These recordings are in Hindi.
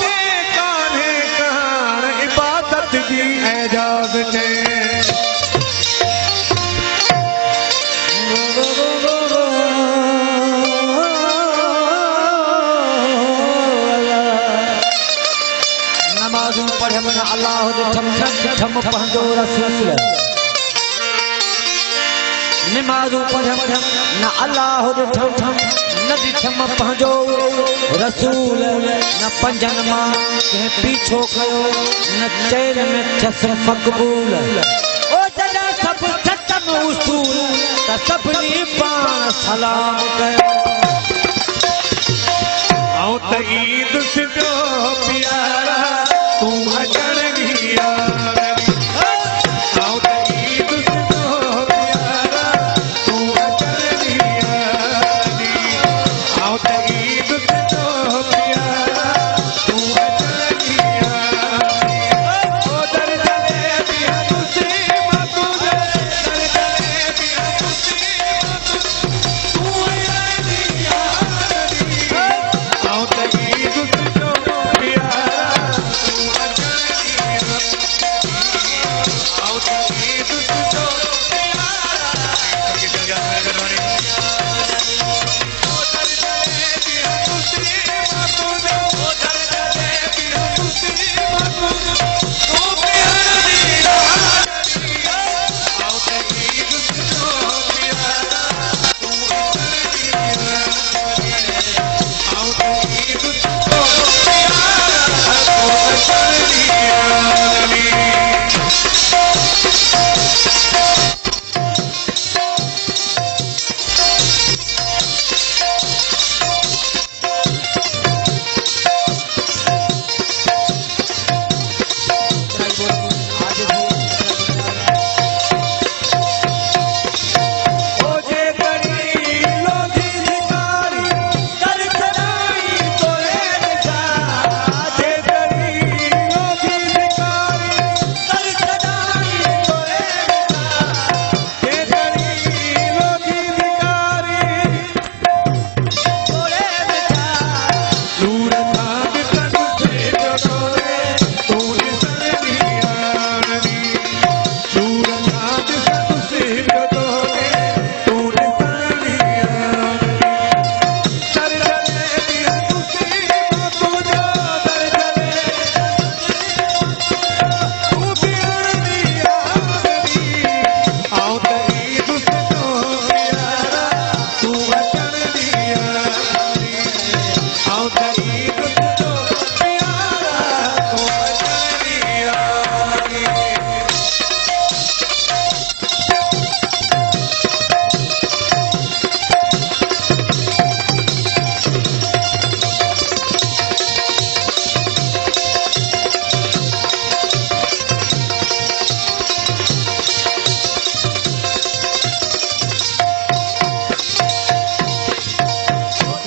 ते कान्हे कहार इबादत जी एजाज़ चे नमाज़ूं पढ़म न अल्लाह ॾिठम ॾिठम पंहिंजो रसूल नमाज़ूं पढ़म न अल्लाह ॾिठम न ॾिठम पंहिंजो रसूल न पंजनि मां कंहिं पीछो कयो न चैन में थियसि मक़बूल ओ जॾहिं सभु सतनि उसूल त सभिनी पाण सलाम कयो आऊं त ईद सिधो प्यारा तू अचण जी आऊं त ईद सिधो प्यारा तू अचण जी आऊं त ईद सिधो प्यारा तू अचण जी ओ दर दरे बिया मुसीबत दर दरे बिया मुसीबत तू अचण जी आऊं त ईद सिधो प्यारा तू अचण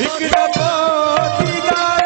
एक दफ़ो दीदार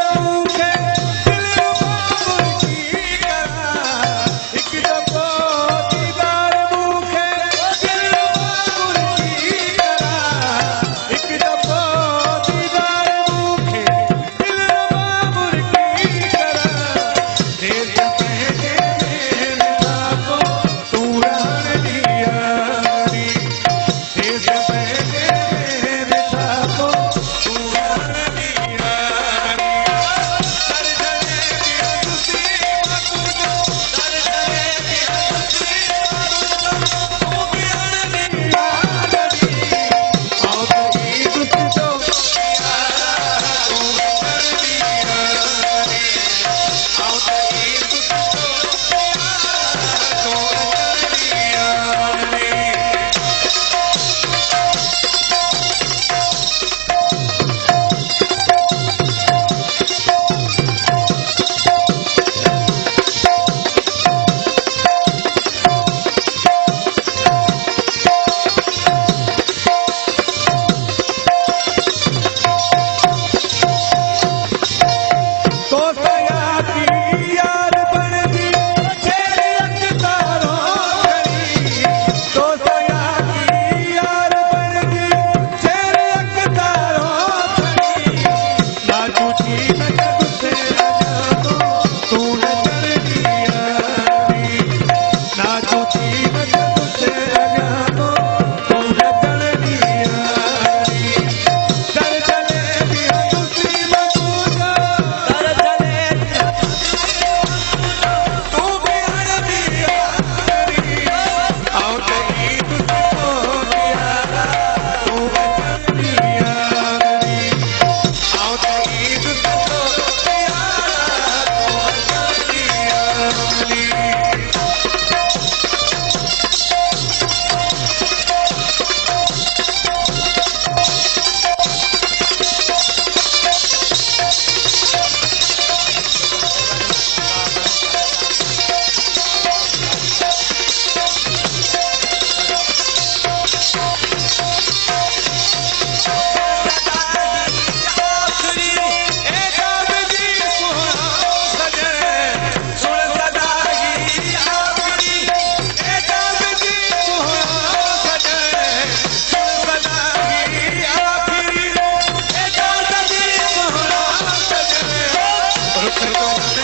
भक्त